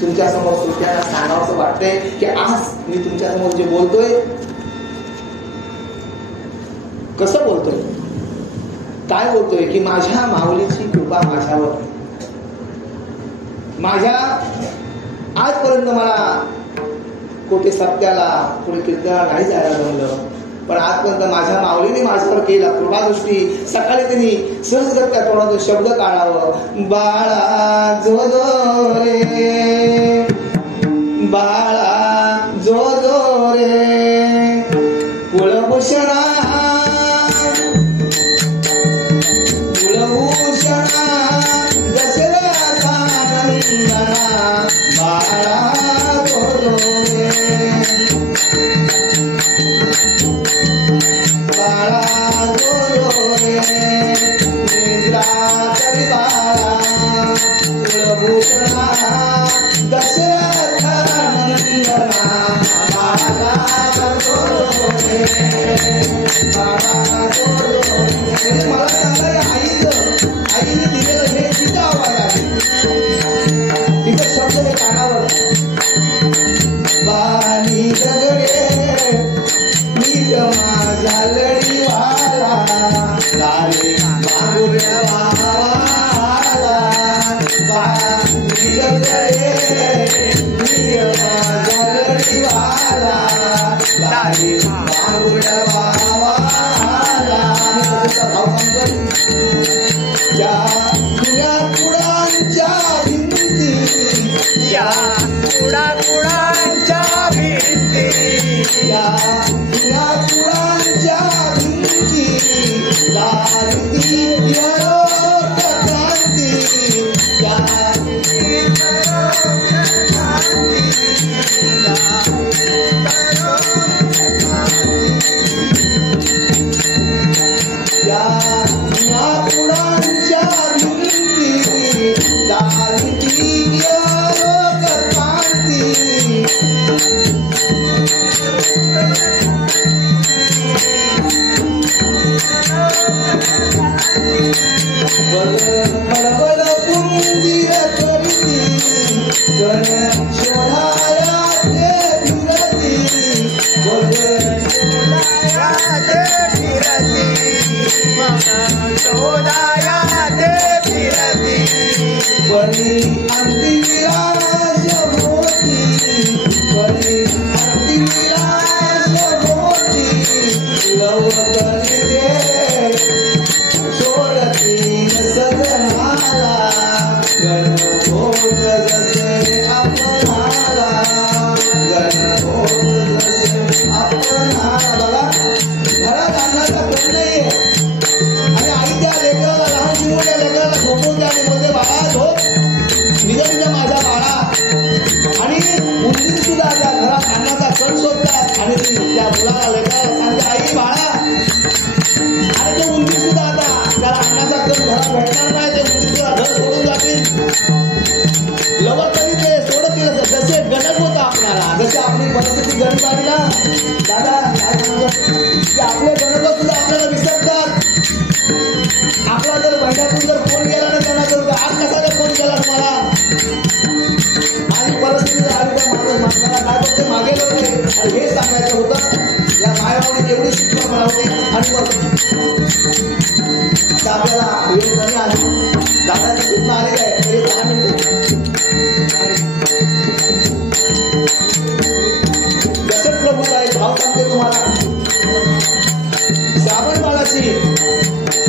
तुमच्या समोर श्रोत्यांना सांगावंसं वाटतंय की आज मी तुमच्या समोर जे बोलतोय कसं बोलतोय, काय बोलतोय की माझ्या माऊलीची कृपा माझ्यावर. माझ्या आजपर्यंत मला कुठे सत्याला कुठे कीर्तनाला नाही जायला जमलं, पण आजपर्यंत माझ्या माऊलीने माझ्यावर केला कृपादृष्टी. सकाळी त्यांनी सहजगत्या तोंडातून शब्द काढावं, बाळा जो जो रे, बाळा जो जो रे, कुलभूषणा कुलभूषणा दशरथा नंदना, बाळा जो जो रे, बाळा जो जो रे, निद्रा करी बाळा, कुलभूषणा दशरथा नंदना, बाळा जो जो रे, बाळा जो जो रे. मला सांगा आईने दिलेलं हे तिचा आवाज आहे, तिचा शब्द हे कानावर. बाणी जगडे मीच माझा लढीवाला, लाले मागुऱ्या वाला, बाणी जगडे मीच माझा लढीवाला, लाले मागुऱ्या वाला. या जुन्या कुडांच्या भिंती, या कुडाकुडांच्या भिंती, या जुन्या कुडांच्या भिंती, क्रांती यरोत क्रांती, या कुडांच्या भिंती, क्रांती यरोत क्रांती. बडबड कुंदीर करती, गण शोधाया ते फिरती, शोधाया ते फिरती, शोधाया ते फिरती. बळी अंतिविराज होती, बळी अंतिविराज होती, लवकरी रे सोडती सदनाला, गणभोज जसे आपणाला, गणभोज जसे आपणाला. बघा घरात अन्नाचा कट नाहीये आणि आई त्या लेकराला, लहान शिवच्या लेकराला झोपून त्या मध्ये बाळा झोप निघा माझ्या बाळा. आणि उंदीर सुद्धा त्या घरात अन्नाचा कण शोधतात आणि त्या मुलाला लेकराला सांगते आई बाळा. आणि तो उंदीर सुद्धा आता त्याला अन्नाचा कण घरात भेटणार नाही, ते उंदीर सुद्धा घर सोडून जातील. लवकर तरी ते सोडतील. जसे गणक होता आपल्याला, जसे आपली परिस्थिती गणित आली ना दादा, की आपले गणक सुद्धा आपल्याला विसरतात. आपला जर महिन्यातून जर फोन गेला ना त्यांना तर आज कसा जर फोन केला तुम्हाला, आणि परिस्थिती आली तर माणसाला काय करते मागे होते. आणि हे सांगायचं होतं या मायावाने एवढी शिक्षण मिळवली. आणि आपल्याला वेळ कमी आली, दादाची सूचना आलेली आहे तरी 10 मिनिटं. जसं प्रभू आहे भाव सांगते तुम्हाला.